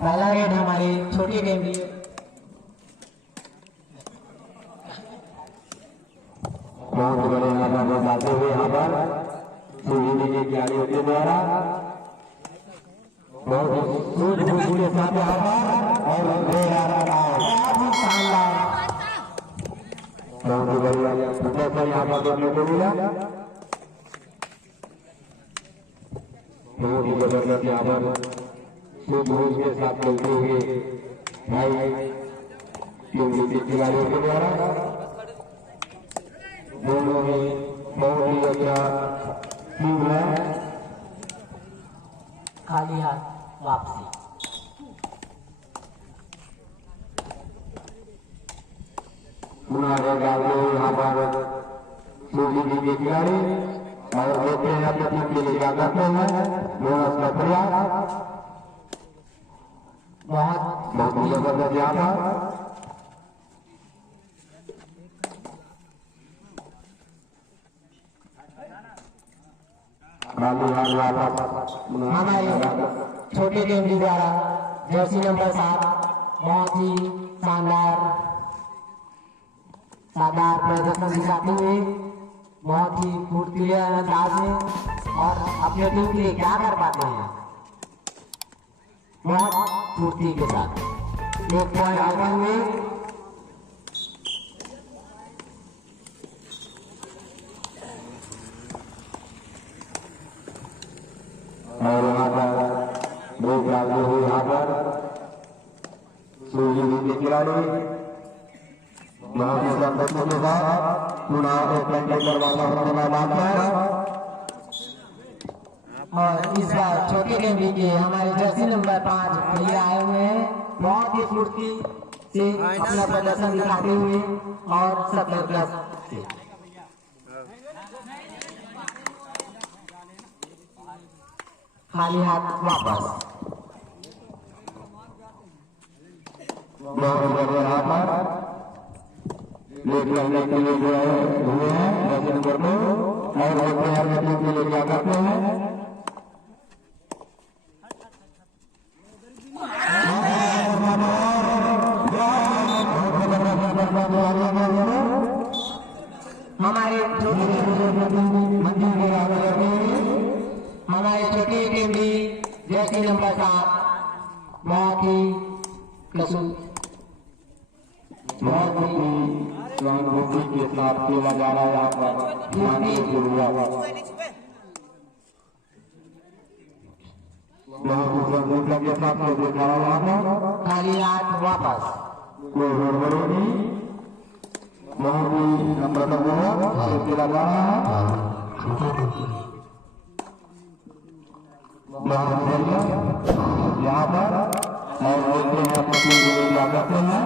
पहला रेड हमारी छोटी टीम की बहुत बड़े आधार बताते हुए यहाँ पर सूर्य के खिलाड़ियों के द्वारा बहुत सूझबूझ के साथ यहाँ पर और शानदार बहुत बढ़िया यहाँ पर देखने को मिला। बहुत ही जबरदस्त यहाँ पर सूझबूझ के साथ खेलते हुए भाई टीम के खिलाड़ियों के द्वारा दोनों ही बहुत ही अच्छा टीम है। खाली हाथ वापसी यहाँ पर सूजी जी के खिलाड़ी और देखते हैं अपनी टीम के लिए क्या करते हैं। बोनस का प्रयास बहुत ही जबरदस्त यहाँ पर हमारे छोटे टीम के द्वारा जर्सी नंबर 7 बहुत ही शानदार प्रदर्शन दिखाते हुए बहुत ही फुर्तीले अंदाज में और अपने टीम के लिए क्या कर पाते हैं बहुत फुर्ती के साथ 1 पॉइंट आगे हुए। और यहाँ पर दो खिलाड़ी हुए यहाँ पर सूर्य जी के खिलाड़ी बहुत ही संतोषों के साथ पुनः एक घंटे करवाना होने बात है। और इस बार छोटे टीम के हमारे जर्सी नंबर 5 प्लेयर आए हुए हैं बहुत ही फुर्ती से अपना प्रदर्शन दिखाते हुए और 70 प्लस से खाली हाथ वापस यहाँ पर लेट करने के लिए जो हुए हैं दर्शन कर लो और टीम के लिए क्या करते हैं। हमारे छोटी टीम भी जर्सी नंबर 7 बहुत ही सहानुभूति के साथ खेला जा रहा है यहाँ पर के साथ देखा रहा है। खाली हाथ वापस कोई गड़बड़ी नहीं बहुत ही नंबर खेला जा रहा है। यहाँ पर और देखते हैं अपनी क्या करते हैं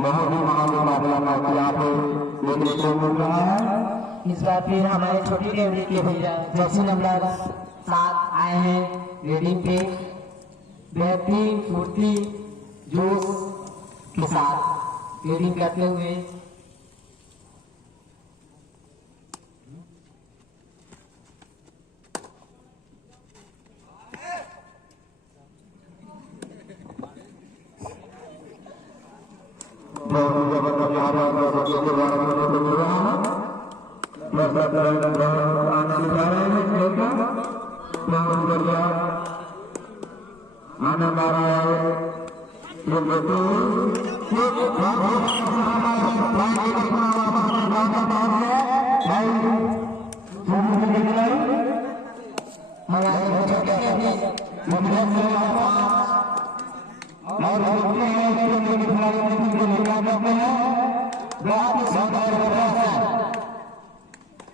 बहुत ही महान मुकाबला यहाँ पे देखने को मिल रहा है। इस बार फिर हमारे छोटी टीम के भैया जर्सी नंबर 7 आए हैं रेडिंग पे बेहतरीन फुर्ती जोश के साथ रेडिंग करते हुए आनंद आ रहा है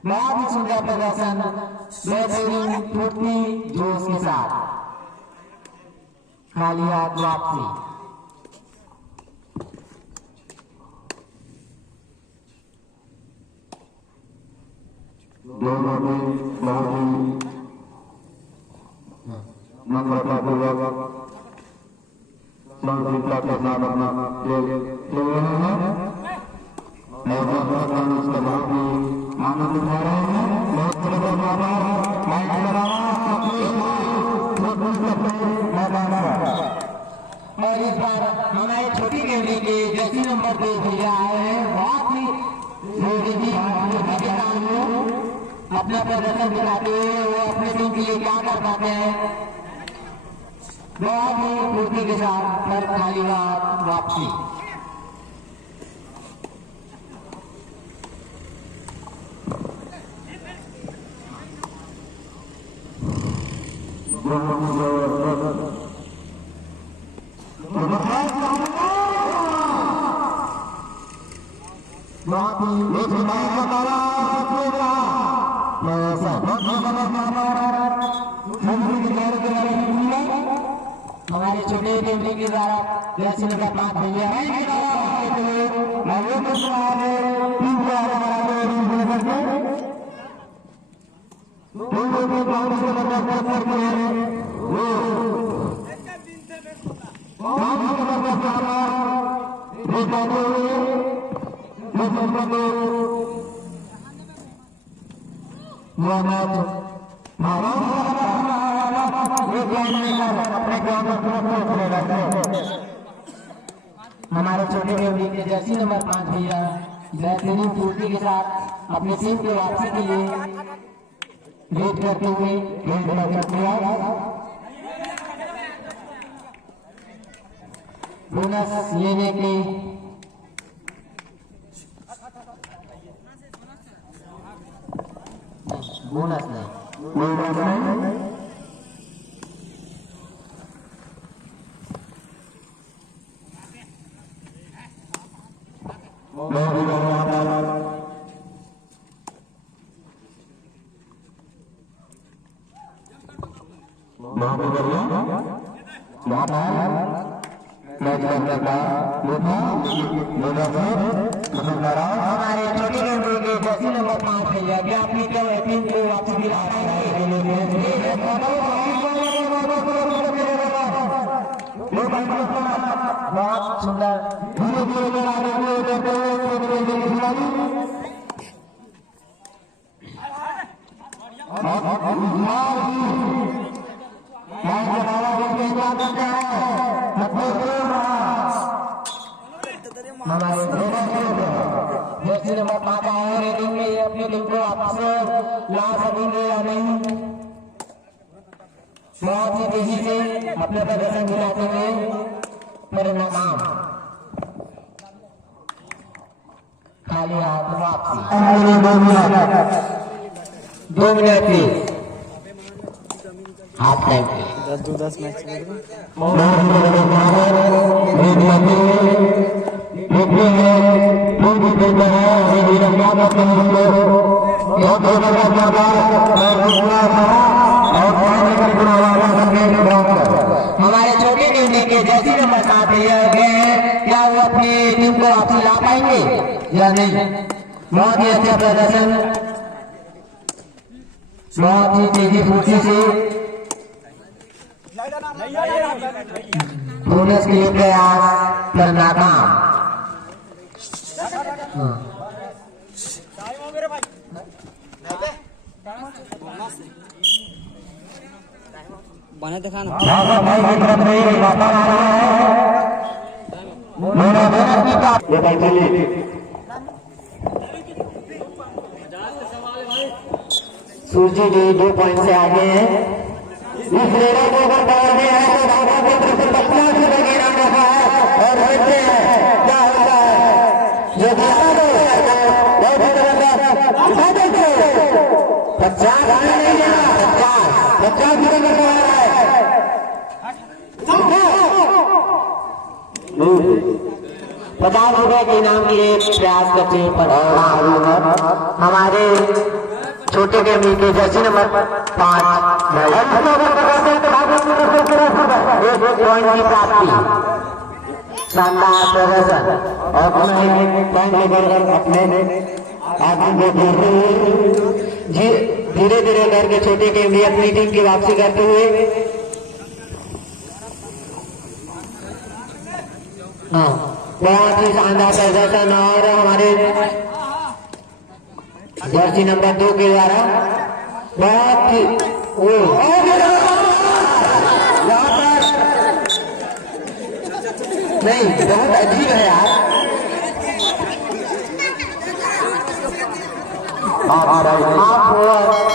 बहुत ही सुंदर प्रदर्शन बेहतरीन फुर्ती जोश के साथ खाली हाथ वापसी दोनों में बहुत ही नम्रतापूर्वक सहनशीलता के साथ अपना खेल खेल रहे हैं और उसका बहुत ही आनंद उठा रहे हैं। बहुत अपना प्रदर्शन दिखाते हुए वो अपने टीम के लिए क्या कर पाते हैं। बहुत ही फुर्ती के साथ पर खाली हाथ वापसी। हमारे छोटे टीम के द्वारा जैसे का 5 भैया हमारे छोटे टीम के जर्सी नंबर 5 भैया बेहतरीन फुर्ती के साथ अपनी टीम के वापसी के लिए वेट करते हुए बोनस लेने के बोनस नहीं हमारे छोटे के जर्सी नंबर 5 भैया क्या अपनी टीम को वापस दिला बहुत सुंदर हमारे जर्सी नंबर 5 आए रेटिंग में अपनी टीम को वापस ला सकेंगे या नहीं। बहुत ही तेजी से अपने प्रदर्शन दिखाते हुए परिणाम खाली हाथ वापसी। 2 मिनट की हाफ टाइम की 10 मैच हमारे छोटे टीम के जर्सी नंबर 7 भैया गए क्या वो अपनी टीम को वापस ला पाएंगे या नहीं। बहुत ही अच्छा प्रदर्शन बहुत ही तेजी फुर्ती से बोनस के लिए प्रयास पर नाकाम। बने दिखाना सूरजी जी 2 पॉइंट से आगे हैं। इस रेडर को अगर पकड़ दिया है तो राधा के तरफ से 50 रुपए की इनाम रखा है और देखते हैं क्या होता है। जो दिखा दो बहुत दिखा देते 50 नहीं जाना 50 रुपए का है 50 रुपए के इनाम के लिए प्रयास करते हैं पर हमारे छोटे टीम के जर्सी नंबर 5 पॉइंट की प्राप्ति शानदार प्रदर्शन और अपने धीरे धीरे करके छोटे टीम भी अपनी टीम की वापसी करते हुए बहुत ही शानदार प्रदर्शन और हमारे जर्सी नंबर 2 के द्वारा बहुत ही नहीं बहुत अजीब है यार। Half right half over